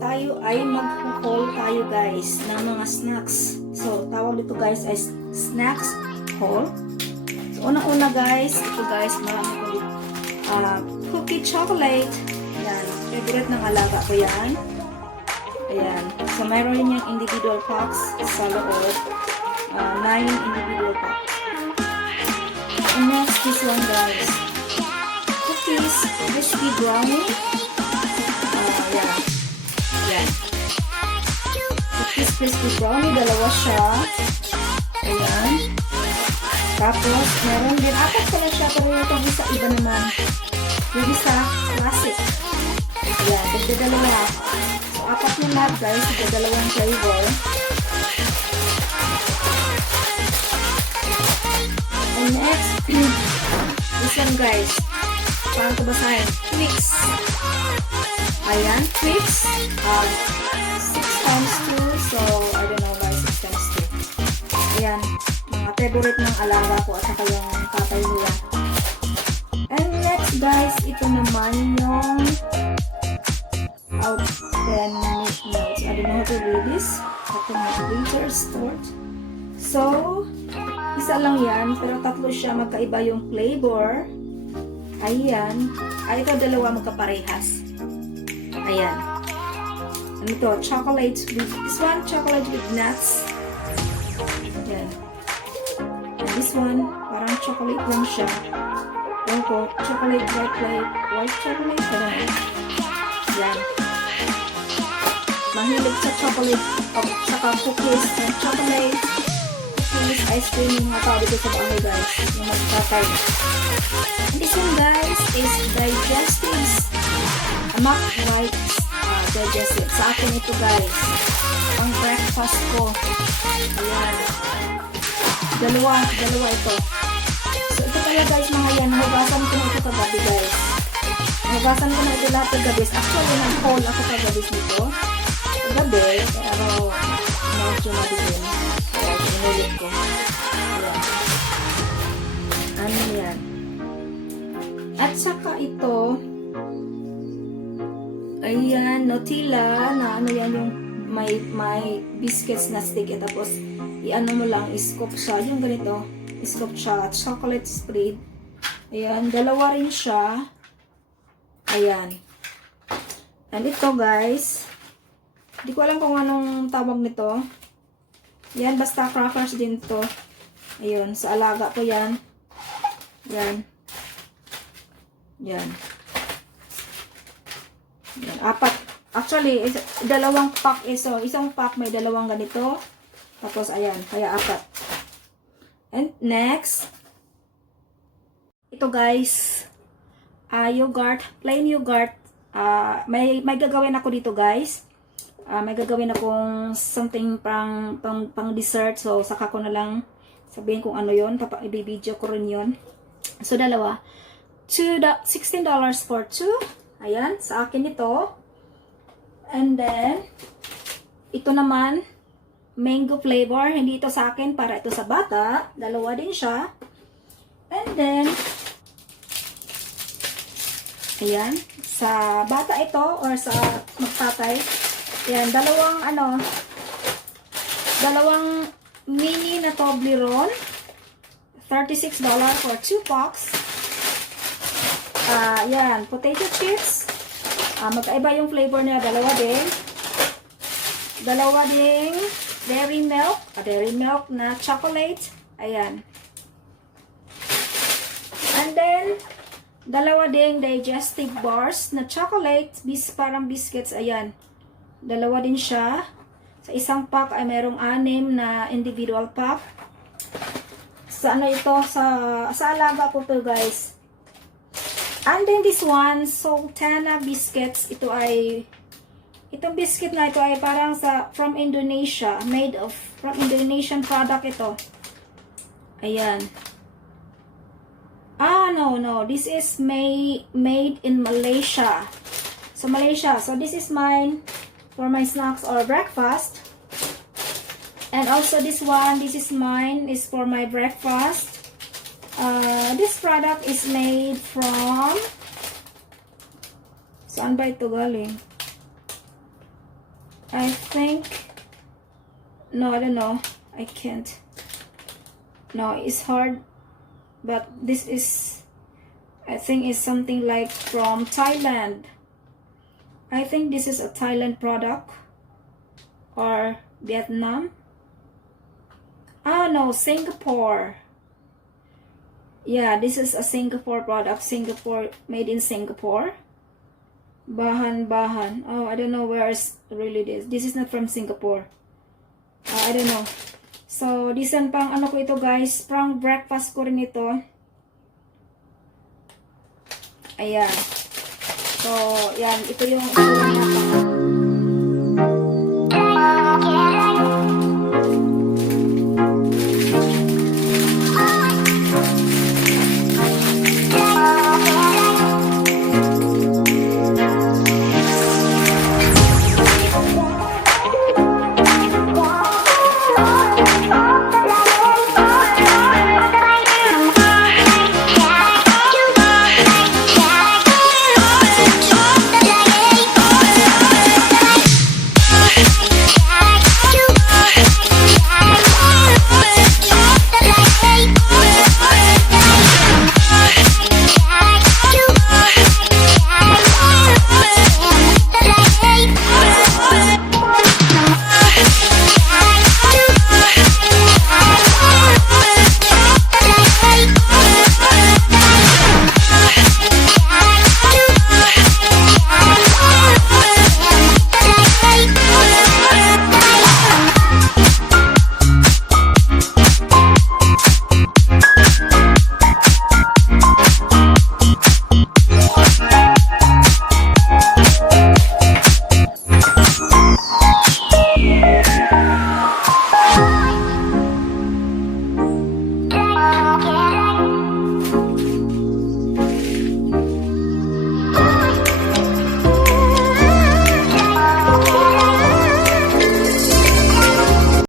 tayo ay mag-haul tayo guys ng mga snacks. So, tawag dito guys ay snacks haul. So, unang-una guys, ito guys, marami ko dito. Cookie chocolate. Ayan, favorite ng alaga ko yan. Ayan. So, mayroon rin yung individual packs sa loob. 9 individual packs. And next, this one guys. Cookies, crispy brownie. Ayan. Ayan. Cookies, crispy brownie. Dalawa siya. Ayan. Tapos, meron din. Apat pala siya. Pero yung isa, iba naman. Yung isa, classic. Ayan. Dalawa. So, apat na lahat guys. Dalawang flavor. And next, this one guys. Paano ito basahin? Twix. Ayan, Twix. 6 times 2. So, I don't know guys, 6 times 2. Ayan, mga favorite ng alaga ko at saka yung tatay nila. And next guys, ito naman yung out 10 notes. I don't know how to read this. Later start. So, isa lang yan, pero tatlo siya, magkaiba yung flavor. Ayan. Ay, ito dalawa magkaparehas. Ayan. Ano ito? Chocolate with, this one, chocolate with nuts. Ayan. And this one, parang chocolate lang siya. Ayan ko, chocolate, white chocolate. Ayan. Mahilig sa chocolate, saka cookies and chocolate. Ice cream yung mga tao dito sa bahay guys, yung magkakay. And this one guys is digestives. Mac White digestive. Sa akin ito guys, ang breakfast ko. Ayan. Dalawa ito. So ito pala guys mga yan, nahugasan ko na ito kagabi guys. Nahugasan ko na ito lahat kagabi. Actually, nag-haul ako kagabi nito. Kagabi, pero medyo madilim. Ulit ko. Ayan. Ano yan? At saka ito, ayan, Nutella, na ano yan yung may biscuits na stick. Tapos, i-ano mo lang, i-scoop siya. Yung ganito, i-scoop siya. Chocolate spread. Ayan, dalawa rin siya. Ayan. And ito guys, hindi ko alam kung anong tawag nito. Yan, basta crackers din to. Ayun, sa alaga ko yan. Yan. Yan. Yan, apat. Actually, dalawang pack iso. Isang pack may dalawang ganito. Tapos, ayan, kaya apat. And next, ito guys, yogurt, plain yogurt. May gagawin ako dito guys. May gagawin akong something pang dessert. So, saka ko na lang sabihin kung ano yun. Ibibideo ko rin yun. So, dalawa. $16 for 2. Ayan. Sa akin ito. And then, ito naman, mango flavor. Hindi ito sa akin. Para ito sa bata. Dalawa din siya. And then, ayan. Sa bata ito or sa magtatay. Yan, dalawang mini na Toblerone. $36 for 2 packs. Yan, potato chips. Magkaiba yung flavor niya, dalawa ding dairy milk na chocolate. Ayan. And then, dalawa ding digestive bars na chocolate, parang biscuits. Ayan. Dalawa din siya. Sa isang pack ay merong 6 na individual pack. Sa ano ito? Sa alaga ko to guys. And then this one, Sultana biscuits. Itong biscuit na ito ay parang from Indonesia. From Indonesian product ito. Ayan. No. This is made in Malaysia. So, Malaysia. So, this is mine. For my snacks or breakfast. And also this one, this is mine, is for my breakfast. This product is made from, saan ba ito galing? I think, no, I don't know. I can't. No, it's hard. But this is, I think it's something like from Thailand. I think this is a Thailand product. Or Vietnam. Oh no, Singapore. Yeah, this is a Singapore product. Singapore, made in Singapore. Bahan. Oh, I don't know where is really this. This is not from Singapore. I don't know. So, this yan pang ano ko ito guys. Pang breakfast ko rin ito. Ayan. So, yan. Ito yung ito niya pang